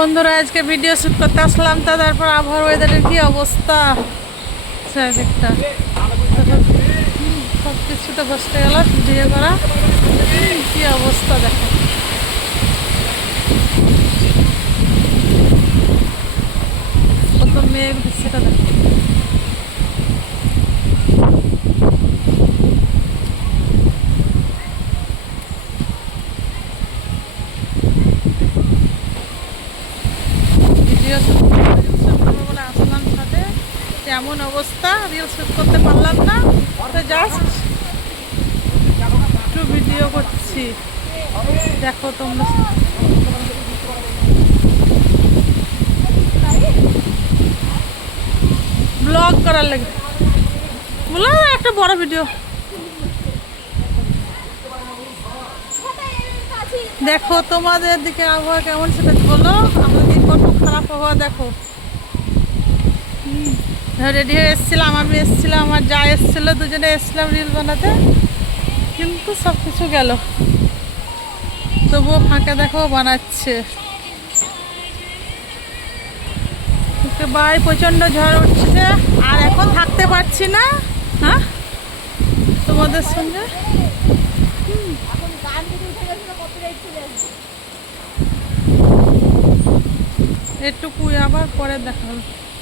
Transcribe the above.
বন্ধুরা আজকে video shoot করতে আসলাম, তো তারপর আবহাওয়ার ওয়েদারের কি অবস্থা চারিদিকটা সব কিছুটা বসতে গেল ভিডিও করা। কি অবস্থা দেখো, কত মেঘ সেটা দেখো। ভিডিও শুট করবো বলে আসলাম সাথে, কেমন অবস্থা রিল শুট করতে পারলাম না, তো জাস্ট একটু ভিডিও করছি, দেখো তোমরা। ব্লগ করার লাগে বলো একটা বড় ভিডিও। দেখো তোমাদের দিকে আবহাওয়া কেমন সেটা বলো, আমাদের দিকে কত খারাপ আবহাওয়া দেখো। রেডি হয়ে এসেছিলাম, আমি এসেছিলাম, আমার যা এসেছিলো, দুজনে এসেছিলাম রিল বানাতে, কিন্তু সব কিছু গেল। তবুও ফাঁকে দেখো বানাচ্ছে। বাই প্রচণ্ড ঝড় উঠছে, আর এখন থাকতে পারছি না। হ্যাঁ তোমাদের সঙ্গে এটুকুই, আবার পরে দেখা হবে।